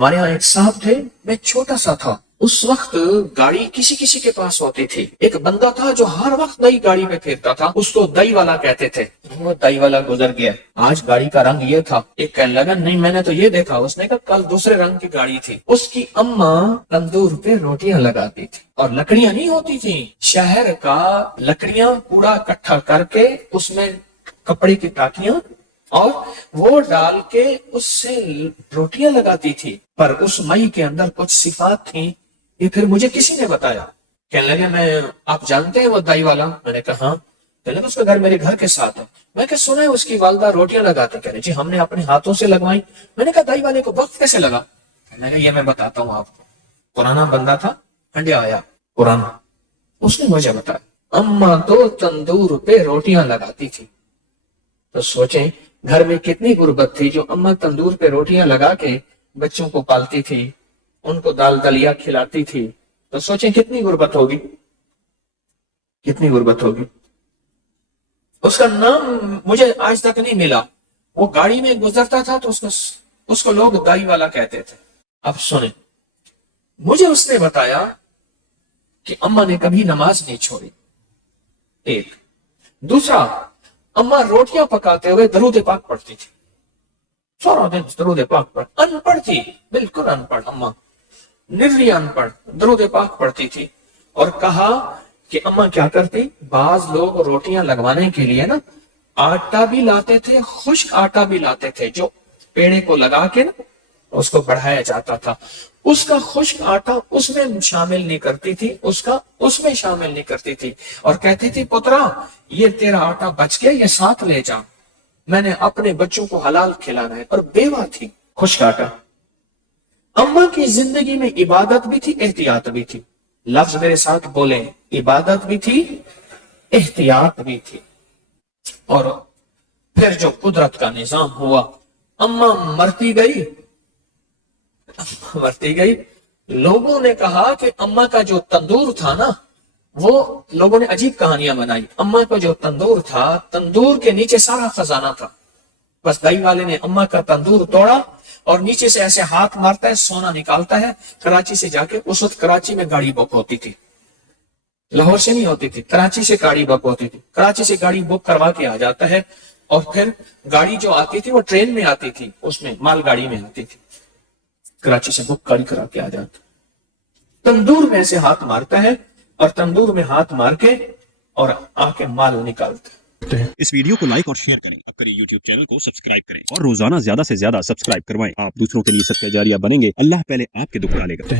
ہمارے یہاں ایک صاحب تھے، میں چھوٹا سا تھا، اس وقت گاڑی کسی کسی کے پاس ہوتی تھی۔ ایک بندہ تھا جو ہر وقت نئی گاڑی میں پھرتا تھا، اس کو دئی والا کہتے تھے۔ وہ دئی والا گزر گیا، آج گاڑی کا رنگ یہ تھا۔ ایک کہنے لگا نہیں میں نے تو یہ دیکھا، اس نے کہا کل دوسرے رنگ کی گاڑی تھی۔ اس کی اماں تندور پہ روٹیاں لگاتی تھی اور لکڑیاں نہیں ہوتی تھی، شہر کا لکڑیاں کوڑا اکٹھا کر کے اس میں کپڑے کی ٹاکیاں اور وہ ڈال کے اس سے روٹیاں لگاتی تھی۔ پر اس مئی کے اندر کچھ صفات تھیں، یہ پھر مجھے کسی نے بتایا۔ کہنے لگے میں آپ جانتے ہیں وہ دائی والا؟ میں نے کہا ہاں۔ کہنے لگے اس کا گھر میرے گھر کے ساتھ ہے۔ میں کہ سنا ہے اس کی والدہ روٹیاں لگاتے، کہہ رہے جی ہم نے اپنے ہاتھوں سے لگوائی۔ میں نے کہا دائی والے کو وقت کیسے لگا؟ کہنے لگے یہ میں بتاتا ہوں آپ کو۔ پرانا بندہ تھا، ہنڈیا آیا پرانا، اس نے مجھے بتایا اماں تو تندور پہ روٹیاں لگاتی تھی۔ تو سوچیں گھر میں کتنی غربت تھی جو اماں تندور پہ روٹیاں لگا کے بچوں کو پالتی تھی، ان کو دال دلیا کھلاتی تھی۔ تو سوچیں کتنی غربت ہوگی، کتنی غربت ہوگی۔ اس کا نام مجھے آج تک نہیں ملا، وہ گاڑی میں گزرتا تھا تو اس کو لوگ دائی والا کہتے تھے۔ اب سنیں، مجھے اس نے بتایا کہ اماں نے کبھی نماز نہیں چھوڑی، ایک۔ دوسرا، اماں روٹیاں پکاتے ہوئے درود پاک پڑھتی تھی، سارا دن درود پاک پڑھ، ان پڑھ تھی، بالکل ان پڑھ، اماں نری ان پڑھ، درود پاک پڑھتی تھی۔ اور کہا کہ اماں کیا کرتی، بعض لوگ روٹیاں لگوانے کے لیے نا آٹا بھی لاتے تھے، خشک آٹا بھی لاتے تھے، جو پیڑے کو لگا کے نا اس کو بڑھایا جاتا تھا، اس کا خشک آٹا اس میں شامل نہیں کرتی تھی، اس میں شامل نہیں کرتی تھی، اور کہتی تھی پترا یہ تیرا آٹا بچ گیا، یہ ساتھ لے جا، میں نے اپنے بچوں کو حلال کھلانا ہے۔ اور بیوہ تھی، خشک آٹا۔ اماں کی زندگی میں عبادت بھی تھی، احتیاط بھی تھی، لفظ میرے ساتھ بولیں، عبادت بھی تھی، احتیاط بھی تھی۔ اور پھر جو قدرت کا نظام ہوا، اماں مرتی گئی، لوگوں نے کہا کہ اماں کا جو تندور تھا نا، وہ لوگوں نے عجیب کہانیاں بنائی، اماں کا جو تندور تھا، تندور کے نیچے سارا خزانہ تھا، بس دائی والے نے اماں کا تندور توڑا اور نیچے سے ایسے ہاتھ مارتا ہے، سونا نکالتا ہے، کراچی سے جا کے، اس وقت کراچی میں گاڑی بک ہوتی تھی، لاہور سے نہیں ہوتی تھی، کراچی سے گاڑی بک ہوتی تھی، کراچی سے گاڑی بک کروا کے آ جاتا ہے، اور پھر گاڑی جو آتی تھی وہ ٹرین میں آتی تھی، اس میں مال گاڑی میں آتی تھی، کراچی سے بک گاڑی کرا کے آ جاتا، تندور میں سے ہاتھ مارتا ہے اور تندور میں ہاتھ مار کے اور آ کے مال نکالتا ہے۔ اس ویڈیو کو لائک اور شیئر کریں، اب کریں یوٹیوب چینل کو سبسکرائب کریں اور روزانہ زیادہ سے زیادہ سبسکرائب کروائیں۔ آپ دوسروں کے لیے صدقہ جاریہ بنیں گے، اللہ پہلے آپ کے دکھ ڈالے گا۔